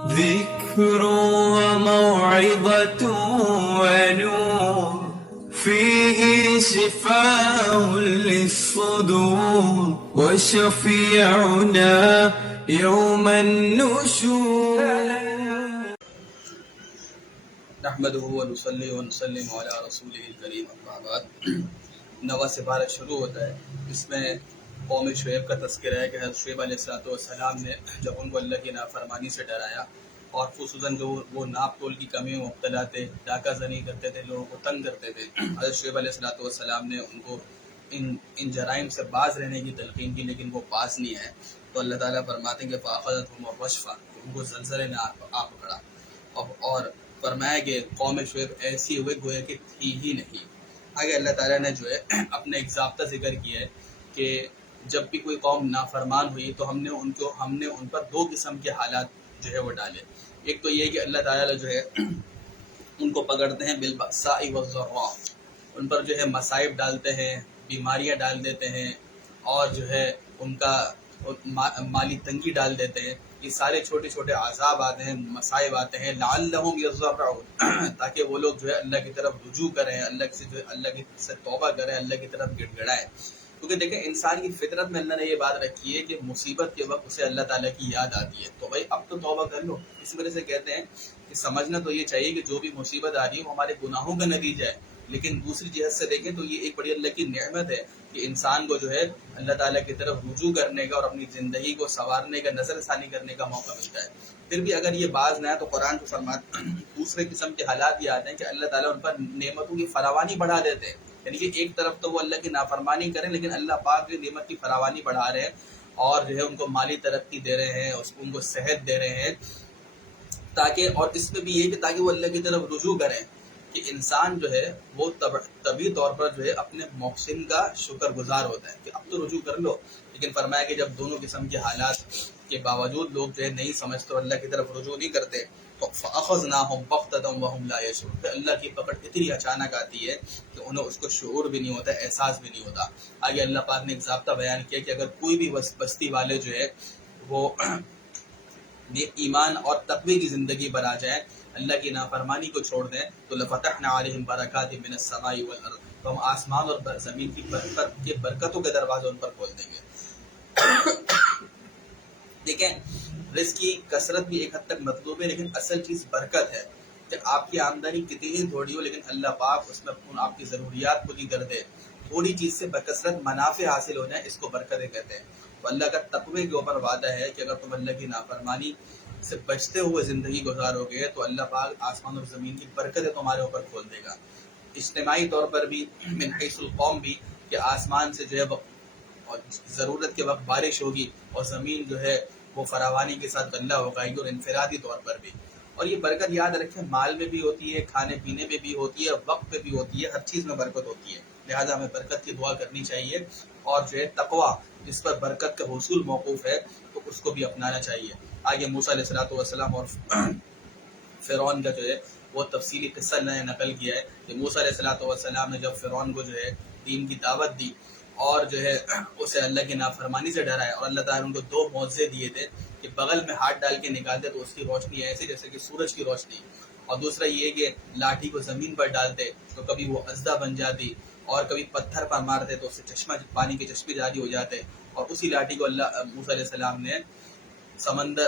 ذكر وموعظة ونور فيه شفاء للصدور وشفيعنا يوم النشور. نحمده ونصلي ونسلم علی رسوله الکریم اما بعد. نواں سپارہ شروع ہوتا ہے. اس میں قوم شعیب کا تذکرہ ہے کہ حضرت شعیب علیہ السلام نے جب ان کو اللہ کی نافرمانی سے ڈرایا اور خصوصاً جو وہ ناپ تول کی کمی میں مبتلا تھے، ڈاکہ زنی کرتے تھے، لوگوں کو تنگ کرتے تھے، حضرت شعیب علیہ السلام نے ان کو ان جرائم سے باز رہنے کی تلقین کی، لیکن وہ باز نہیں ہے. تو اللہ تعالیٰ فرماتے ہیں کہ فَأَخَذَتْهُمُ الرَّجْفَةُ، ان کو زلزلے نے آ پکڑا اور فرمایا کہ قوم شعیب ایسی ہوئے گویا کہ تھی ہی نہیں. آگے اللہ تعالیٰ نے جو ہے اپنا ایک ضابطہ ذکر کیا ہے کہ جب بھی کوئی قوم نافرمان ہوئی تو ہم نے ان پر دو قسم کے حالات جو ہے وہ ڈالے. ایک تو یہ کہ اللہ تعالیٰ جو ہے ان کو پکڑتے ہیں بالبأساء والضراء، ان پر جو ہے مصائب ڈالتے ہیں، بیماریاں ڈال دیتے ہیں، اور جو ہے ان کا مالی تنگی ڈال دیتے ہیں. یہ سارے چھوٹے چھوٹے عذاب آتے ہیں، مصائب آتے ہیں، لعلہم یضرعون، تاکہ وہ لوگ جو ہے اللہ کی طرف رجوع کریں، اللہ کی سے توبہ کریں، اللہ کی طرف گڑ گڑائیں. کیونکہ دیکھیں انسان کی فطرت میں اللہ نے یہ بات رکھی ہے کہ مصیبت کے وقت اسے اللہ تعالیٰ کی یاد آتی ہے. تو بھائی اب تو توبہ کر لو. اس وجہ سے کہتے ہیں کہ سمجھنا تو یہ چاہیے کہ جو بھی مصیبت آ رہی ہے وہ ہمارے گناہوں کا نتیجہ ہے، لیکن دوسری جہت سے دیکھیں تو یہ ایک بڑی اللہ کی نعمت ہے کہ انسان کو جو ہے اللہ تعالیٰ کی طرف رجوع کرنے کا اور اپنی زندگی کو سنوارنے کا، نظر ثانی کرنے کا موقع ملتا ہے. پھر بھی اگر یہ باز نہ ہے تو قرآن کو فرماتا دوسرے قسم کے حالات یہ آتے ہیں کہ اللہ تعالیٰ ان پر نعمتوں کی فراوانی بڑھا دیتے ہیں. یعنی کہ ایک طرف تو وہ اللہ کی نافرمانی کریں لیکن اللہ پاک کی نعمت کی فراوانی بڑھا رہے ہیں اور جو ہے ان کو مالی ترقی دے رہے ہیں، ان کو صحت دے رہے ہیں، تاکہ اور اس میں بھی یہ کہ تاکہ وہ اللہ کی طرف رجوع کریں کہ انسان جو ہے وہ طبعی طور پر جو ہے اپنے محسن کا شکر گزار ہوتا ہے کہ اب تو رجوع کر لو. لیکن فرمایا کہ جب دونوں قسم کے حالات کے باوجود لوگ جو ہے نہیں سمجھتے اور اللہ کی طرف رجوع نہیں کرتے تو فَأَخَذْنَاهُمْ بَغْتَةً وَهُمْ لَا يَشْعُرُونَ، کہ اللہ کی پکڑ اتنی اچانک آتی ہے کہ انہیں اس کو شعور بھی نہیں ہوتا، احساس بھی نہیں ہوتا. آگے اللہ پاک نے ایک ضابطہ بیان کیا کہ اگر کوئی بھی بستی والے جو ہے وہ ایمان اور تقوی کی زندگی پر آ جائیں، اللہ کی نافرمانی کو چھوڑ دیں، تو لَفَتَحْنَا عَلَيْهِمْ بَرَكَاتٍ مِّنَ السَّمَاءِ وَالْأَرْضِ، تو ہم آسمان اور زمین کی برکتوں کے دروازے ان پر کھول دیں گے. دیکھیں رزق کی کثرت بھی ایک حد تک مطلوب ہے، لیکن اصل چیز برکت ہے کہ آپ کی آمدنی کتنی ہی تھوڑی ہو لیکن اللہ پاک اس میں آپ کی ضروریات پوری کر دے. تھوڑی چیز سے بکثرت منافع حاصل ہو جائیں، اس کو برکتیں کہتے ہیں. تو اللہ کا تقوی کے اوپر وعدہ ہے کہ اگر تم اللہ کی نافرمانی سے بچتے ہوئے زندگی گزارو گے تو اللہ پاک آسمان اور زمین کی برکتیں تمہارے اوپر کھول دے گا. اجتماعی طور پر بھی من حیث القوم بھی کہ آسمان سے جو ہے اور ضرورت کے وقت بارش ہوگی اور زمین جو ہے وہ فراوانی کے ساتھ غلہ اگائے گی، اور انفرادی طور پر بھی. اور یہ برکت یاد رکھیں مال میں بھی ہوتی ہے، کھانے پینے میں بھی ہوتی ہے، وقت پہ بھی ہوتی ہے، ہر چیز میں برکت ہوتی ہے. لہٰذا ہمیں برکت کی دعا کرنی چاہیے اور جو ہے تقویٰ جس پر برکت کا حصول موقوف ہے تو اس کو بھی اپنانا چاہیے. آگے موسیٰ علیہ السلام اور فرعون کا جو ہے وہ تفصیلی قصہ نقل کیا ہے کہ موسیٰ علیہ السلام نے جب فرعون کو جو ہے دین کی دعوت دی اور جو ہے اسے اللہ کی نافرمانی سے ڈرایا، اور اللہ تعالیٰ نے ان کو دو معجزے دیے تھے کہ بغل میں ہاتھ ڈال کے نکالتے تو اس کی روشنی ایسے جیسے کہ سورج کی روشنی، اور دوسرا یہ کہ لاٹھی کو زمین پر ڈالتے تو کبھی وہ اژدھا بن جاتی اور کبھی پتھر پر مارتے تو اس سے پانی کے چشمے جاری ہو جاتے. اور اسی لاٹھی کو موسیٰ علیہ السلام نے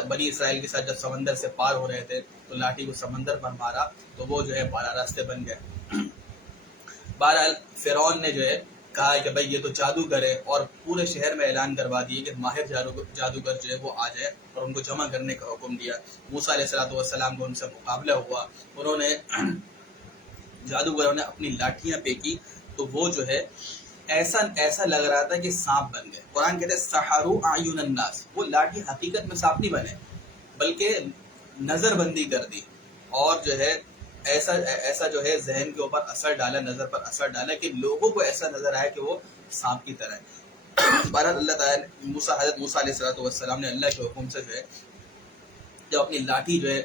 بنی اسرائیل کے ساتھ جب سمندر سے پار ہو رہے تھے تو لاٹھی کو سمندر پر مارا تو وہ جو ہے 12 راستے بن گئے. بہرحال فرعون نے جو ہے کہا کہ بھائی یہ تو جادوگر ہے، اور پورے شہر میں اعلان کروا دیے کہ ماہر جادوگر جو ہے وہ آ جائے، اور ان کو جمع کرنے کا حکم دیا. موسیٰ علیہ السلام کو ان سے مقابلہ ہوا، انہوں نے جادوگروں نے اپنی لاٹھیاں پھینکی تو وہ جو ہے ایسا لگ رہا تھا کہ سانپ بن گئے. قرآن کہتے ہیں سحروا اعین الناس، وہ لاٹھی حقیقت میں سانپ نہیں بنے بلکہ نظر بندی کر دی، اور جو ہے ایسا جو ہے ذہن کے اوپر اثر ڈالا، نظر پر اثر ڈالا کہ لوگوں کو ایسا نظر آیا کہ وہ سانپ کی طرح ہے. بہرحال اللہ تعالیٰ حضرت موسیٰ علیہ السلام نے اللہ کے حکم سے جو ہے جب اپنی لاٹھی جو ہے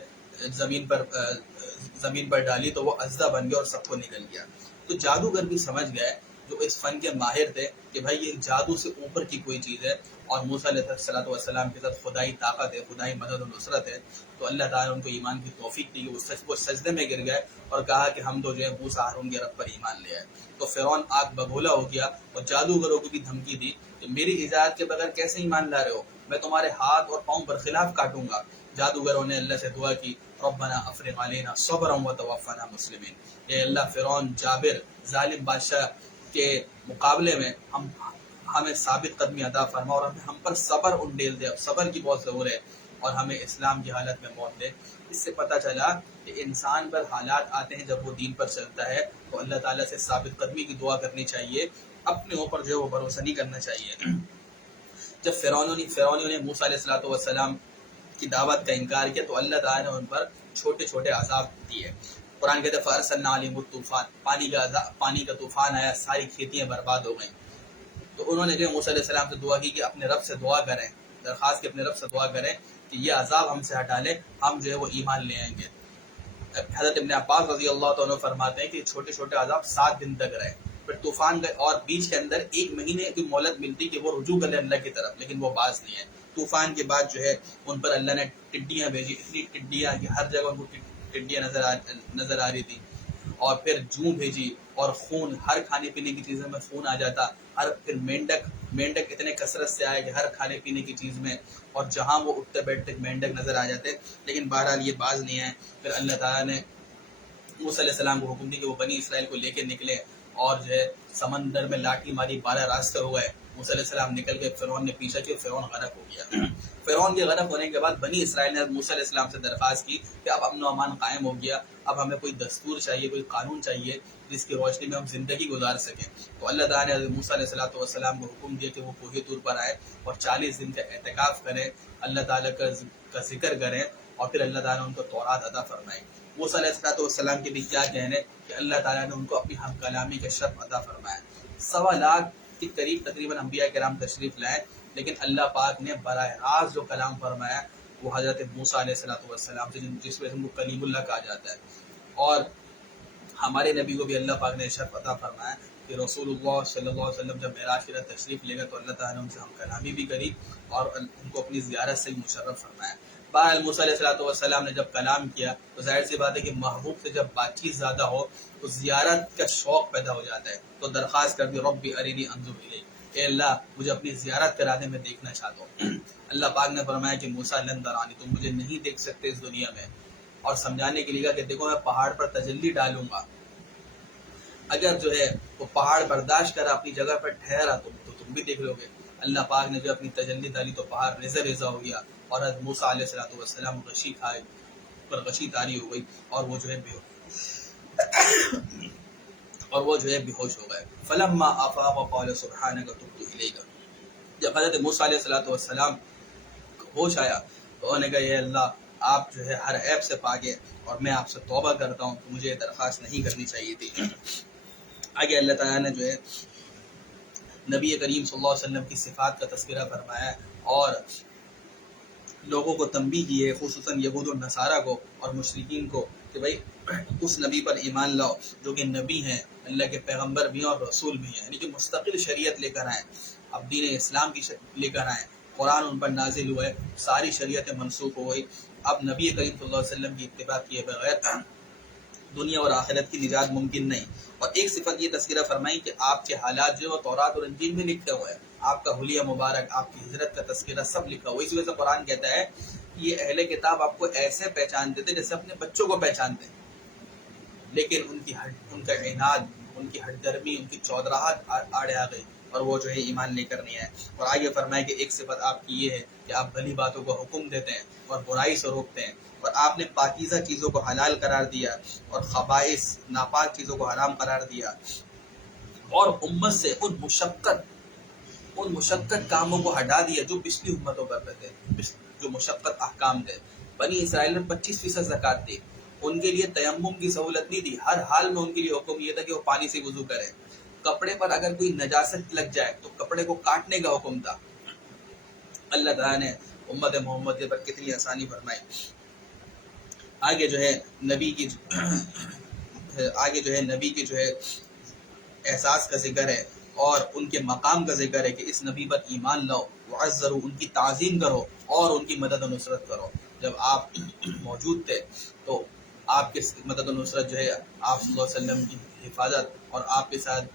زمین پر ڈالی تو وہ اژدھا بن گیا اور سب کو نگل گیا. تو جادوگر بھی سمجھ گئے جو اس فن کے ماہر تھے کہ بھائی یہ جادو سے اوپر کی کوئی چیز ہے اور موسیٰ علیہ السلام کے ساتھ خدائی طاقت ہے، خدائی مدد و نصرت ہے، تو اللہ تعالیٰ نے ان کو ایمان کی توفیق دی کہ وہ سجدے میں گر گئے اور کہا کہ ہم تو جو ہے موسیٰ ہارون کے رب پر ایمان لے آئے۔ تو فرعون آگ بگولا ہو گیا اور جادوگروں کو بھی دھمکی دی کہ میری اجازت کے بغیر کیسے ایمان لا رہے ہو، میں تمہارے ہاتھ اور پاؤں برخلاف کاٹوں گا۔ جادوگروں نے اللہ سے دعا کی ربنا افرغ علینا صبرا وتوفنا مسلمین، اے اللہ فرعون جابر ظالم بادشاہ کے مقابلے میں ہمیں ثابت قدمی عطا فرما اور ہم پر صبر انڈیل دے، صبر کی بہت ضرور ہے، اور ہمیں اسلام کی حالت میں موت دے۔ اس سے پتہ چلا کہ انسان پر حالات آتے ہیں جب وہ دین پر چلتا ہے تو اللہ تعالیٰ سے ثابت قدمی کی دعا کرنی چاہیے، اپنے اوپر جو ہے وہ بھروسہ نہیں کرنا چاہیے۔ جب فرعونیوں نے موسیٰ علیہ السلام کی دعوت کا انکار کیا تو اللہ تعالیٰ نے ان پر چھوٹے چھوٹے عذاب دیے۔ قرآن کہتے ہیں فَأَرْسَلْنَا عَلَيْهِمُ الطُّوفَانَ، پانی کا طوفان آیا، ساری کھیتیاں برباد ہو گئیں۔ تو انہوں نے جو موسیٰ علیہ السلام سے دعا کی کہ اپنے رب سے دعا کریں، درخواست کی اپنے رب سے دعا کریں کہ یہ عذاب ہم سے ہٹا لے، ہم جو ہے وہ ایمان لے آئیں گے۔ حضرت ابن عباس رضی اللہ عنہ فرماتے ہیں کہ چھوٹے چھوٹے عذاب 7 دن تک رہے، پھر طوفان گئے اور بیچ کے اندر 1 مہینے کی مہلت ملتی کہ وہ رجوع کریں اللہ کی طرف، لیکن وہ باز نہیں ہے۔ طوفان کے بعد جو ہے ان پر اللہ نے ٹڈیاں بھیجی، اتنی ٹڈیاں کہ ہر جگہ ان کو ٹڈیاں نظر آ رہی تھی، اور پھر جوں بھیجی اور خون، ہر کھانے پینے کی چیزوں میں خون آ جاتا، پھر مینڈک اتنے کثرت سے آئے کہ ہر کھانے پینے کی چیز میں، اور جہاں وہ اٹھتے بیٹھتے مینڈک نظر آ جاتے، لیکن بہرحال یہ باز نہیں ہے۔ پھر اللہ تعالیٰ نے موسیٰ علیہ السلام کو حکم دی کہ وہ بنی اسرائیل کو لے کے نکلے، اور جو ہے سمندر میں لاٹھی ماری، 12 راستے ہو گئے، موسیٰ علیہ السلام نکل گئے، فرعون نے پیچھا کیا، فرعون غرق ہو گیا۔ فرعون کے غرق ہونے کے بعد بنی اسرائیل نے موسیٰ علیہ السلام سے درخواست کی کہ اب امن و امان قائم ہو گیا، اب ہمیں کوئی دستور چاہیے، کوئی قانون چاہیے جس کی روشنی میں ہم زندگی گزار سکیں۔ تو اللہ تعالیٰ نے موسیٰ علیہ السلام کو حکم دیا کہ وہ کوہ طور پر آئے اور 40 دن کا اعتکاف کریں، اللہ تعالیٰ کا ذکر کریں، اور پھر اللہ تعالیٰ نے ان کو تورات عطا فرمائی۔ موسیٰ علیہ السلام کے بھی کیا کہنے کہ اللہ تعالیٰ نے ان کو اپنی ہم کلامی کا شرف عطا فرمایا۔ 1.25 لاکھ کے قریب تقریباً انبیاء کرام تشریف لائے، لیکن اللہ پاک نے براہ راست جو کلام فرمایا وہ حضرت موسیٰ علیہ السلام سے، جس وجہ سے ان کو کلیم اللہ کہا جاتا ہے۔ اور ہمارے نبی کو بھی اللہ پاک نے شرف عطا فرمایا کہ رسول اللہ صلی اللہ علیہ وسلم جب معراج کی رات تشریف لے گئے تو اللہ تعالیٰ نے ان سے ہم کلامی بھی کری اور ان کو اپنی زیارت سے مشرف فرمایا۔ بہرحال موسیٰ علیہ السلام نے جب کلام کیا تو ظاہر سی بات ہے کہ محبوب سے جب بات چیت زیادہ ہو تو زیارت کا شوق پیدا ہو جاتا ہے، تو درخواست کر دی رب ارنی انظر الیک، اے اللہ مجھے اپنی زیارت کرا دے، میں دیکھنا چاہتا ہوں۔ اللہ پاک نے فرمایا کہ موسیٰ لن ترانی، تم مجھے نہیں دیکھ سکتے اس دنیا میں، اور سمجھانے کے لیے کہا کہ دیکھو میں پہاڑ پر تجلی ڈالوں گا، اگر جو ہے وہ پہاڑ برداشت کرا اپنی جگہ پر ٹھہرا تو تم بھی دیکھ لو گے۔ اللہ پاک نے جو اپنی تجلی ڈالی تو پہاڑ ریزہ ریزہ ہو گیا، اور حضرت موسیٰ علیہ السلام غشی طاری ہو گئی، اور وہ جو ہے بے ہوش ہو گئے۔ فلما افاق قال سبحانك تبت الیک، جب حضرت موسیٰ علیہ السلام ہوش آیا تو انہوں نے کہا اے اللہ آپ جو ہے ہر عیب سے پاک ہے اور میں آپ سے توبہ کرتا ہوں، تو مجھے درخواست نہیں کرنی چاہیے تھی۔ آگے اللہ تعالیٰ نے جو ہے نبی کریم صلی اللہ علیہ وسلم کی صفات کا تذکرہ فرمایا اور لوگوں کو تنبیہ کی ہے، خصوصاً یہود و نصارہ کو اور مشرکین کو، کہ بھائی اس نبی پر ایمان لاؤ جو کہ نبی ہیں، اللہ کے پیغمبر بھی ہیں اور رسول بھی ہیں، یعنی کہ مستقل شریعت لے کر آئیں، اب دین اسلام کی لے کر آئیں، قرآن ان پر نازل ہوئے، ساری شریعتیں منسوخ ہو گئی، اب نبی کریم صلی اللہ علیہ وسلم کی اتباع کیے بغیر دنیا اور آخرت کی نجات ممکن نہیں۔ اور ایک صفت یہ تذکرہ فرمائی کہ آپ کے حالات جو ہے وہ تورات اور انجیل میں لکھے ہوئے ہیں، آپ کا حلیہ مبارک، آپ کی ہجرت کا تذکرہ سب لکھا ہوا ہے۔ اس وجہ سے قرآن کہتا ہے کہ یہ اہل کتاب آپ کو ایسے پہچانتے تھے جیسے اپنے بچوں کو پہچانتے ہیں، لیکن ان کا عناد، ان کی ہٹ درمی، ان کی چودراہٹ آڑے آ گئی اور وہ جو ہے ایمان لے کر نہیں آئے۔ اور آگے فرمائے کہ ایک صفت آپ کی یہ ہے کہ آپ بھلی باتوں کو حکم دیتے ہیں اور برائی سے روکتے ہیں، اور آپ نے پاکیزہ چیزوں کو حلال قرار دیا اور خبائث ناپاک چیزوں کو حرام قرار دیا، اور امت سے ان مشقت کاموں کو ہٹا دیا جو پچھلی امتوں پر تھے، جو مشقت احکام تھے۔ بنی اسرائیل نے 25% زکوٰۃ دی، ان کے لیے تیمم کی سہولت نہیں دی، ہر حال میں ان کے لیے حکم یہ تھا کہ وہ پانی سے وضو کریں، کپڑے پر اگر کوئی نجاست لگ جائے تو کپڑے کو کاٹنے کا حکم تھا۔ اللہ تعالیٰ نے امت محمد پر کتنی آسانی فرمائی۔ آگے جو ہے نبی کی جو ہے احساس کا ذکر ہے اور ان کے مقام کا ذکر ہے کہ اس نبی پر ایمان لاؤ، وعزروا، ان کی تعظیم کرو اور ان کی مدد و نصرت کرو۔ جب آپ موجود تھے تو آپ کی مدد و نصرت جو ہے آپ صلی اللہ علیہ وسلم کی حفاظت اور آپ کے ساتھ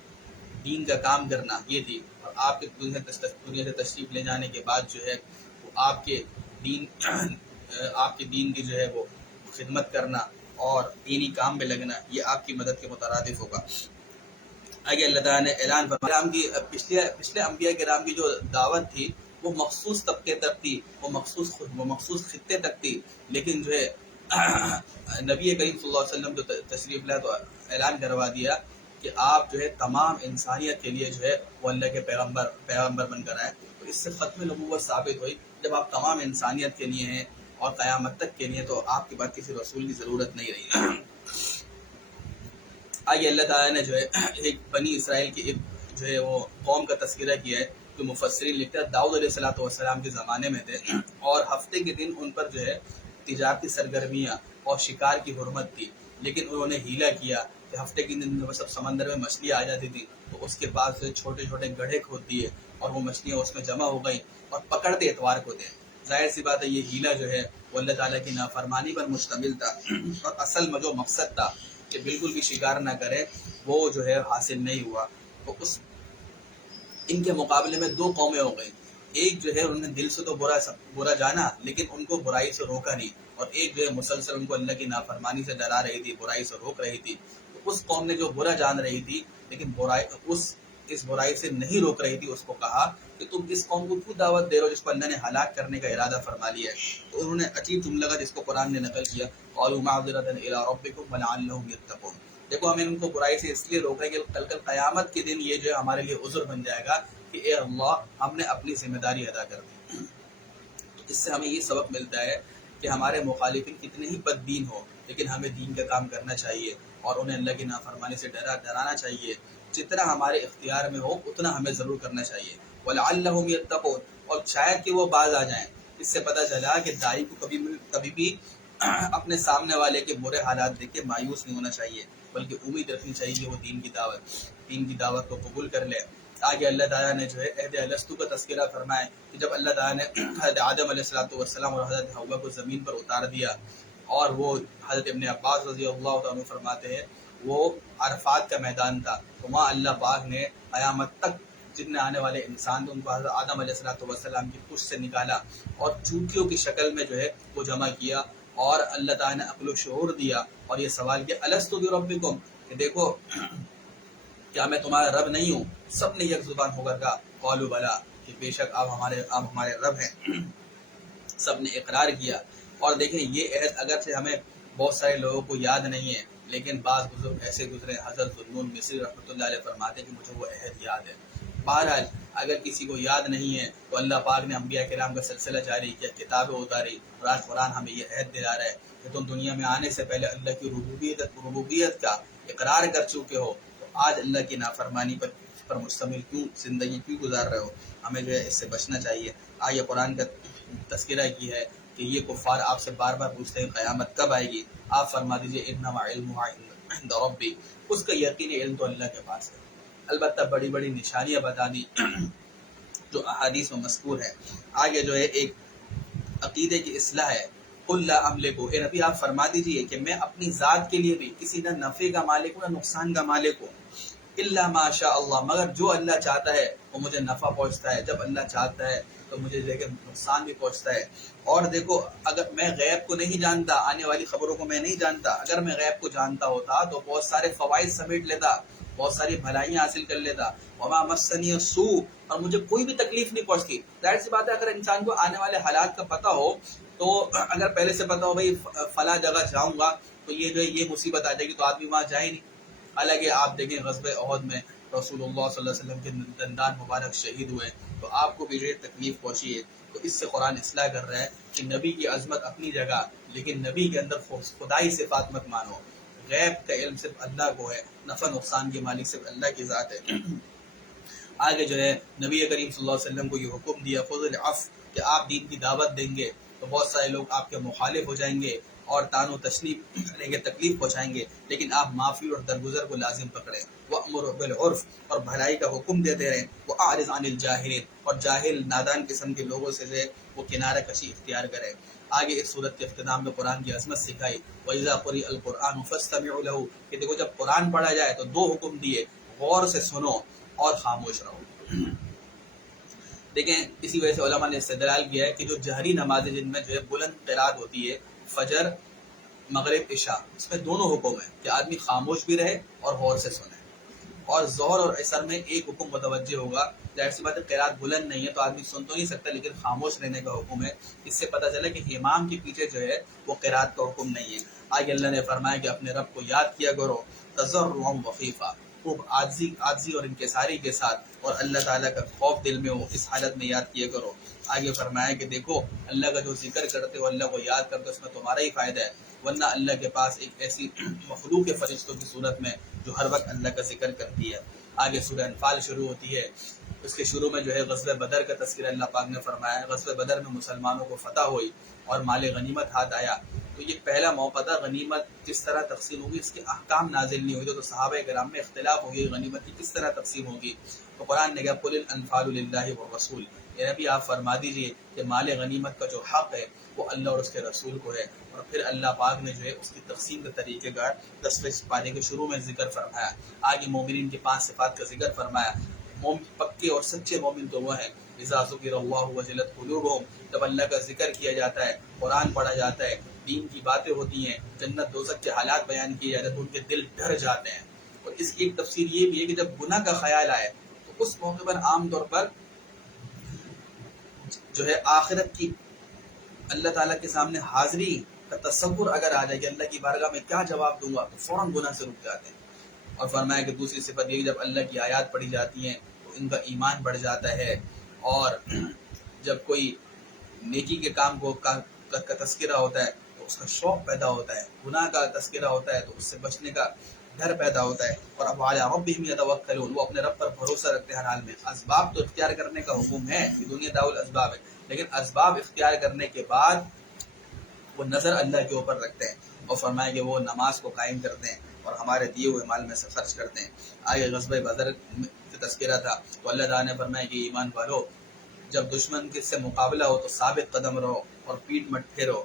دین کا کام کرنا یہ تھی، اور آپ کے دنیا سے تشریف لے جانے کے بعد جو ہے وہ آپ کے دین کی جو ہے وہ خدمت کرنا اور دینی کام میں لگنا، یہ آپ کی مدد کے مترادف ہوگا۔ آگے اللہ تعالیٰ نے اعلان فرمایا کی پچھلے انبیاء کرام کی جو دعوت تھی وہ مخصوص طبقے تک تھی، وہ مخصوص خطے تک تھی، لیکن جو ہے نبی کریم صلی اللہ علیہ وسلم جو تشریف لائے تو اعلان کروا دیا کہ آپ جو ہے تمام انسانیت کے لیے جو ہے وہ اللہ کے پیغمبر بن کر آئے۔ تو اس سے ختم نبوت ثابت ہوئی، جب آپ تمام انسانیت کے لیے ہیں اور قیامت تک کے لیے تو آپ کے بعد کسی رسول کی ضرورت نہیں رہی۔ آگے اللہ تعالیٰ نے جو ہے ایک بنی اسرائیل کی ایک جو ہے وہ قوم کا تذکرہ کیا ہے، جو مفسرین لکھتے ہیں داؤد علیہ السلام کے زمانے میں تھے، اور ہفتے کے دن ان پر جو ہے تجارتی سرگرمیاں اور شکار کی حرمت تھی، لیکن انہوں نے ہیلا کیا کہ ہفتے کے دن سب سمندر میں مچھلیاں آ جاتی تھی تو اس کے بعد سے چھوٹے چھوٹے گڑھے کھود دیے اور وہ مچھلیاں اس میں جمع ہو گئیں اور پکڑتے اتوار کو دے۔ ظاہر سی بات ہے یہ ہیلا جو ہے وہ اللہ تعالیٰ کی نافرمانی پر مشتمل تھا، اور اصل میں جو مقصد تھا کہ بالکل بھی شکار نہ کرے وہ جو ہے حاصل نہیں ہوا۔ تو ان کے مقابلے میں دو قومیں ہو گئیں، ایک جو ہے انہوں نے دل سے تو برا جانا لیکن ان کو برائی سے روکا نہیں، اور ایک جو ہے مسلسل ان کو اللہ کی نافرمانی سے ڈرا رہی تھی، برائی سے روک رہی تھی۔ تو اس قوم نے جو برا جان رہی تھی لیکن اس برائی سے نہیں روک رہی تھی، اس کو کہا کہ تم اس قوم کو کیوں دعوت دے رہے ہو جس کو اللہ نے ہلاک کرنے کا ارادہ فرما لیا ہے۔ تو انہوں نے عجیب جملہ کا جس کو قرآن نے نقل کیا، قالوا معذرۃ الی ربکم ولعلہم یتقون۔ دیکھو ہمیں ان کو برائی سے اس لیے روکا ہے کہ کل قیامت کے دن یہ جو ہے ہمارے لیے عذر بن جائے گا کہ اے اللہ ہم نے اپنی ذمہ داری ادا کر دی۔ اس سے ہمیں یہ سبق ملتا ہے کہ ہمارے مخالفین کتنے ہی بد دین ہو لیکن ہمیں دین کا کام کرنا چاہیے اور انہیں اللہ کی نافرمانی سے ڈرانا چاہیے، جتنا ہمارے اختیار میں ہو اتنا ہمیں ضرور کرنا چاہیے۔ وَلَعَلَّهُمْ يَتَّقُونَ، اور شاید کہ وہ باز آ جائیں۔ اس سے پتہ چلا کہ داعی کو کبھی بھی اپنے سامنے والے کے برے حالات دیکھ کے مایوس نہیں ہونا چاہیے، بلکہ امید رکھنی چاہیے کہ وہ دین کی دعوت کو قبول کر لے۔ آگے اللہ تعالیٰ نے جو ہے عہد الستو کا تذکرہ فرمائے کہ جب اللہ تعالیٰ نے حضرت آدم علیہ السلام اور حضرت حوا کو زمین پر اتار دیا، اور وہ حضرت ابن عباس رضی اللہ تعالیٰ عنہ فرماتے ہیں وہ عرفات کا میدان تھا، تو وہاں اللہ پاک نے قیامت تک جتنے آنے والے انسان تھے ان کو حضرت آدم علیہ السلام کی پشت سے نکالا اور چوٹیوں کی شکل میں جو ہے وہ جمع کیا، اور اللہ تعالیٰ نے عقل و شعور دیا اور یہ سوال کیا الستو بربکم، کہ دیکھو کیا میں تمہارا رب نہیں ہوں؟ سب نے یک زبان ہو کر کہا قالوا بلا، کہ بے شک آپ ہمارے رب ہیں۔ سب نے اقرار کیا۔ اور دیکھیں یہ عہد اگرچہ ہمیں بہت سارے لوگوں کو یاد نہیں ہے، لیکن بعض بزرگ ایسے گزرے، حضرت ذوالنون مصری رحمۃ اللہ علیہ فرماتے ہیں کہ مجھے وہ عہد یاد ہے۔ بہرحال اگر کسی کو یاد نہیں ہے تو اللہ پاک نے انبیاء کرام کا سلسلہ جاری کیا، کتابیں اتاری، اور آج قرآن ہمیں یہ عہد دلا رہا ہے کہ تم دنیا میں آنے سے پہلے اللہ کی ربوبیت کا اقرار کر چکے ہو، تو آج اللہ کی نافرمانی پر مشتمل زندگی کیوں گزار رہے ہو؟ ہمیں جو ہے اس سے بچنا چاہیے۔ آئیے قرآن کا تذکرہ کی ہے کہ یہ کفار آپ سے بار بار پوچھتے ہیں قیامت کب آئے گی، آپ فرما دیجئے انما علمها عند ربی، اس کا یقینی علم تو اللہ کے پاس ہے۔ البتہ بڑی بڑی نشانیاں بتا دی جو احادیث میں مذکور ہے۔ آگے جو ہے ایک عقیدے کی اصلاح ہے، قل لا املک، اے نبی آپ فرما دیجئے کہ میں اپنی ذات کے لیے بھی کسی نہ نفع کا مالک ہوں نہ نقصان کا مالک ہوں، الا ما شاء اللہ، مگر جو اللہ چاہتا ہے وہ مجھے نفع پہنچتا ہے، جب اللہ چاہتا ہے تو مجھے دیکھیں نقصان بھی پہنچتا ہے۔ اور دیکھو اگر میں غیب کو نہیں جانتا، آنے والی خبروں کو میں نہیں جانتا، اگر میں غیب کو جانتا ہوتا تو بہت سارے فوائد سمیٹ لیتا، بہت ساری بھلائیاں حاصل کر لیتا۔ وما مسنی السوء، اور مجھے کوئی بھی تکلیف نہیں پہنچتی۔ ظاہر سی بات ہے اگر انسان کو آنے والے حالات کا پتہ ہو تو اگر پہلے سے پتہ ہو بھائی فلاں جگہ جاؤں گا تو یہ جو ہے یہ مصیبت آ جائے گی، تو آدمی وہاں جائے نہیں۔ حالانکہ آپ دیکھیں غزوہ احد میں رسول اللہ صلی اللہ علیہ وسلم کے دندان مبارک شہید ہوئے، تو آپ کو بھی جو تکلیف پہنچی ہے۔ تو اس سے قرآن اصلاح کر رہا ہے کہ نبی کی عظمت اپنی جگہ، لیکن نبی کے اندر خدائی صفات مت مانو، غیب کا علم صرف اللہ کو ہے، نفع نقصان کے مالک صرف اللہ کی ذات ہے۔ آگے جو ہے نبی کریم صلی اللہ علیہ وسلم کو یہ حکم دیا خذ العفو، کہ آپ دین کی دعوت دیں گے تو بہت سارے لوگ آپ کے مخالف ہو جائیں گے، اور تان و تشنی کریں گے، تکلیف پہنچائیں گے، لیکن آپ معافی اور درگزر کو لازم پکڑیں۔ وَأْمُرْ بِالْعُرْفِ، اور بھلائی کا حکم دیتے رہیں۔ وَأَعْرِضْ عَنِ الْجَاهِلِينَ، اور جاہل نادان قسم کے لوگوں سے وہ کنارہ کشی اختیار کریں۔ آگے اس صورت کے اختتام میں قرآن کی عظمت سکھائی، وَإِذَا قُرِئَ الْقُرْآنُ فَاسْتَمِعُوا لَهُ، کہ دیکھو جب قرآن پڑھا جائے تو دو حکم دیے، غور سے سنو اور خاموش رہو۔ دیکھیں اسی وجہ سے علماء نے استدلال کیا ہے کہ جو جہری نمازیں جن میں جو ہے بلند قرات ہوتی ہے، فجر، مغرب، عشاء، اس میں دونوں حکم ہیں کہ آدمی خاموش بھی رہے اور غور سے سنے۔ اور ظہر اور عصر میں ایک حکم متوجہ ہوگا، ظاہر سی بات ہے قرات بلند نہیں ہے تو آدمی سن تو نہیں سکتا، لیکن خاموش رہنے کا حکم ہے۔ اس سے پتہ چلا کہ امام کے پیچھے جو ہے وہ قرات کا حکم نہیں ہے۔ آگے اللہ نے فرمایا کہ اپنے رب کو یاد کیا کرو تضرعا وخیفا، خوب عاجزی اور انکساری کے ساتھ، اور اللہ تعالیٰ کا خوف دل میں ہو، اس حالت میں یاد کیا کرو۔ آگے فرمایا کہ دیکھو اللہ کا جو ذکر کرتے ہو، اللہ کو یاد کرتے ہو، اس میں تمہارا ہی فائدہ ہے، ورنہ اللہ کے پاس ایک ایسی مخلوق ہے فرشتوں کی صورت میں جو ہر وقت اللہ کا ذکر کرتی ہے۔ آگے سورہ انفال شروع ہوتی ہے، اس کے شروع میں جو ہے غزوہ بدر کا تذکرہ اللہ پاک نے فرمایا ہے۔ غزوہ بدر میں مسلمانوں کو فتح ہوئی اور مال غنیمت ہاتھ آیا، تو یہ پہلا موقع تھا غنیمت کس طرح تقسیم ہوگی، اس کے احکام نازل نہیں ہوئے، تو صحابہ کرام میں اختلاف ہو گئی غنیمت کی کس طرح تقسیم ہوگی۔ تو قرآن نے کہا قل الانفال للہ والرسول، یہ نبی آپ فرما دیجئے کہ مال غنیمت کا جو حق ہے وہ اللہ اور اس کے رسول کو ہے۔ اور پھر اللہ پاک نے جو ہے اس کی تقسیم کے طریقے کا 10ویں پارے کے شروع میں ذکر فرمایا۔ آگے مومنین کی 5 صفات کا ذکر فرمایا۔ پکے اور سچے مومن تو وہ ہیں اذا ذکر اللہ وجلت قلوبہم، جب اللہ کا ذکر کیا جاتا ہے، قرآن پڑھا جاتا ہے، دین کی باتیں ہوتی ہیں، جنت دوزخ کے حالات بیان کیے جاتے ہیں، تو ان کے دل ڈر جاتے ہیں۔ اور اس کی ایک تفسیر یہ بھی ہے کہ جب گناہ کا خیال آئے تو اس موقع پر عام طور پر جو ہے آخرت کی اللہ تعالیٰ کے سامنے حاضری کا تصور اگر آ جائے کہ اللہ کی بارگاہ میں کیا جواب دوں گا، تو فوراً گناہ سے رک جاتے ہیں۔ اور فرمایا کہ دوسری صفت یہ کہ جب اللہ کی آیات پڑھی جاتی ہیں تو ان کا ایمان بڑھ جاتا ہے، اور جب کوئی نیکی کے کام کا تذکرہ ہوتا ہے تو اس کا شوق پیدا ہوتا ہے، گناہ کا تذکرہ ہوتا ہے تو اس سے بچنے کا ڈر پیدا ہوتا ہے۔ اور اب علی ربہم یتوکلون، وہ اپنے رب پر بھروسہ رکھتے ہیں ہر حال میں۔ اسباب تو اختیار کرنے کا حکم ہے، یہ دنیا دار الاسباب ہے، لیکن اسباب اختیار کرنے کے بعد وہ نظر اللہ کے اوپر رکھتے ہیں، اور فرمایا کہ وہ نماز کو قائم کرتے ہیں اور ہمارے دیے ہوئے مال میں سے خرچ کرتے ہیں۔ آگے غزوہ بدر کا تذکرہ تھا تو اللہ تعالیٰ نے فرمایا کہ ایمان والو، جب دشمن کے سے مقابلہ ہو تو ثابت قدم رہو اور پیٹ مت پھیرو،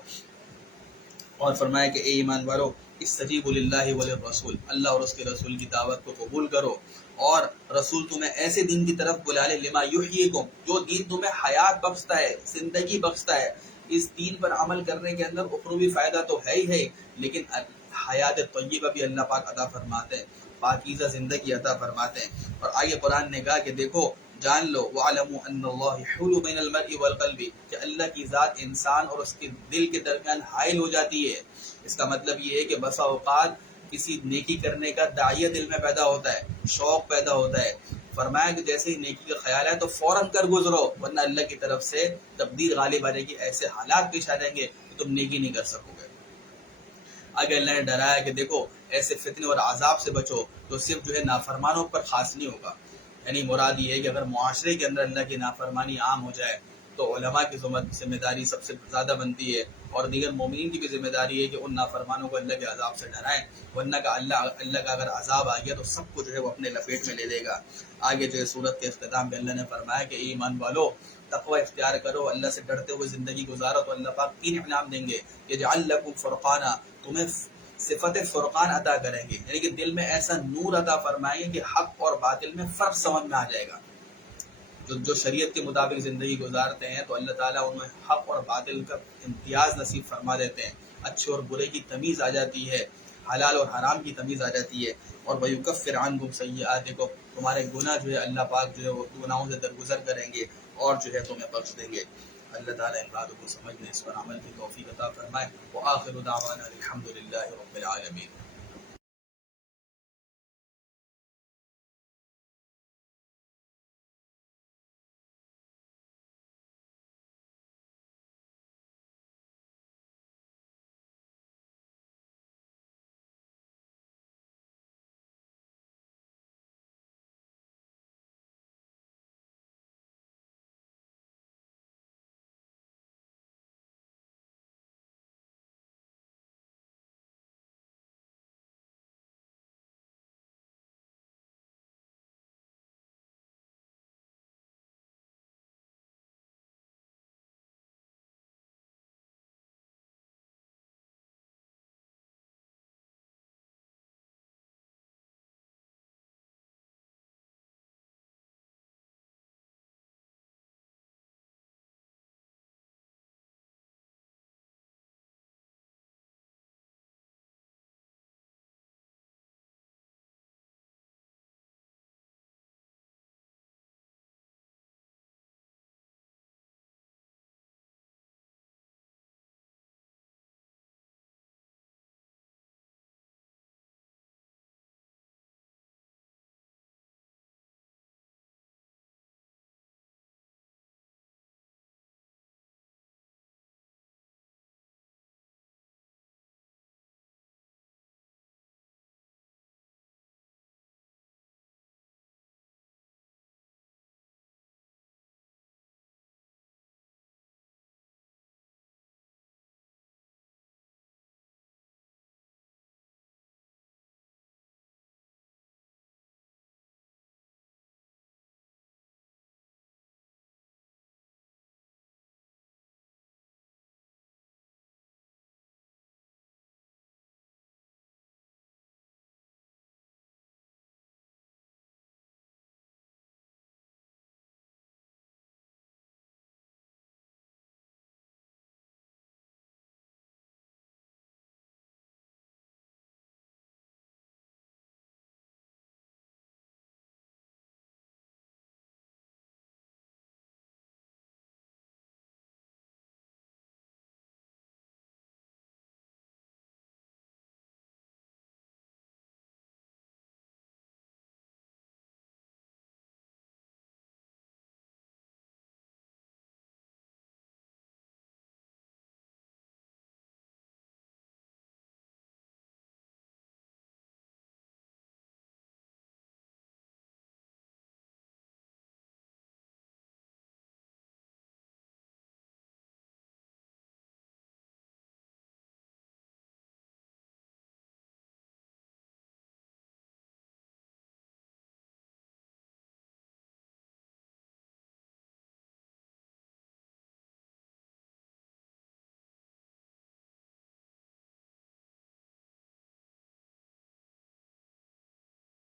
اور فرمایا کہ اے ایمان والو استجیبوا للہ وللرسول، اللہ اور اس کے رسول کی دعوت کو قبول کرو، اور رسول تمہیں ایسے دین کی طرف بلا لے لما یحییکم، جو دین تمہیں حیات بخشتا ہے، زندگی بخشتا ہے۔ اس دین پر عمل کرنے کے اندر اخروی فائدہ تو ہے ہی ہے، لیکن حیات طیبہ بھی اللہ پاک عطا فرماتے ہیں، پاکیزہ زندگی عطا فرماتے ہیں۔ اور آگے قرآن نے کہا کہ دیکھو جان لو وَعْلَمُوا أَنَّ اللَّهَ يَحُولُ بَيْنَ الْمَرْءِ وَالْقَلْبِ، کہ اللہ کی ذات انسان اور اس کے دل کے درمیان حائل ہو جاتی ہے۔ اس کا مطلب یہ ہے کہ بسا اوقات کسی نیکی کرنے کا داعیہ دل میں پیدا ہوتا ہے، شوق پیدا ہوتا ہے، فرمایا کہ جیسے ہی نیکی کا خیال ہے تو فوراً کر گزرو، ورنہ اللہ کی طرف سے تقدیر غالب آنے کی ایسے حالات پیش آ جائیں گے کہ تم نیکی نہیں کر سکو گے۔ آگے اللہ نے ڈرایا کہ دیکھو ایسے فتنے اور عذاب سے بچو جو صرف جو ہے نافرمانوں پر خاص نہیں ہوگا، یعنی مراد یہ ہے کہ اگر معاشرے کے اندر اللہ کی نافرمانی عام ہو جائے تو علماء کی ذمہ داری سب سے زیادہ بنتی ہے، اور دیگر مومنین کی بھی ذمہ داری ہے کہ ان نافرمانوں کو اللہ کے عذاب سے ڈرائیں، ورنہ کہ اللہ کا اگر عذاب آ گیا تو سب کو جو ہے وہ اپنے لپیٹ میں لے لے گا۔ آگے جو ہے سورت کے اختتام میں اللہ نے فرمایا کہ ایمان والو تقوی اختیار کرو، اللہ سے ڈرتے ہوئے زندگی گزارو تو اللہ پاک 3 انعام دیں گے، یجعل لکم فرقانا، تمہیں صفت فرقان عطا کریں گے، یعنی کہ دل میں ایسا نور عطا فرمائیں گے کہ حق اور باطل میں فرق سمجھ میں آ جائے گا۔ جو شریعت کے مطابق زندگی گزارتے ہیں تو اللہ تعالیٰ انہیں حق اور باطل کا امتیاز نصیب فرما دیتے ہیں، اچھے اور برے کی تمیز آ جاتی ہے، حلال اور حرام کی تمیز آ جاتی ہے، اور وَيُكَفِّرْ عَنْكُمْ سَيِّئَاتِكُمْ، تمہارے گناہ جو ہے اللہ پاک جو ہے وہ گناہوں سے درگزر کریں گے اور جو ہے تمہیں بخش دیں گے۔ اللہ تعالیٰ ان باتوں کو سمجھنے، اس پر عمل کی توفیق عطا فرمائے۔ وآخر دعوانا الحمد للہ رب العالمین۔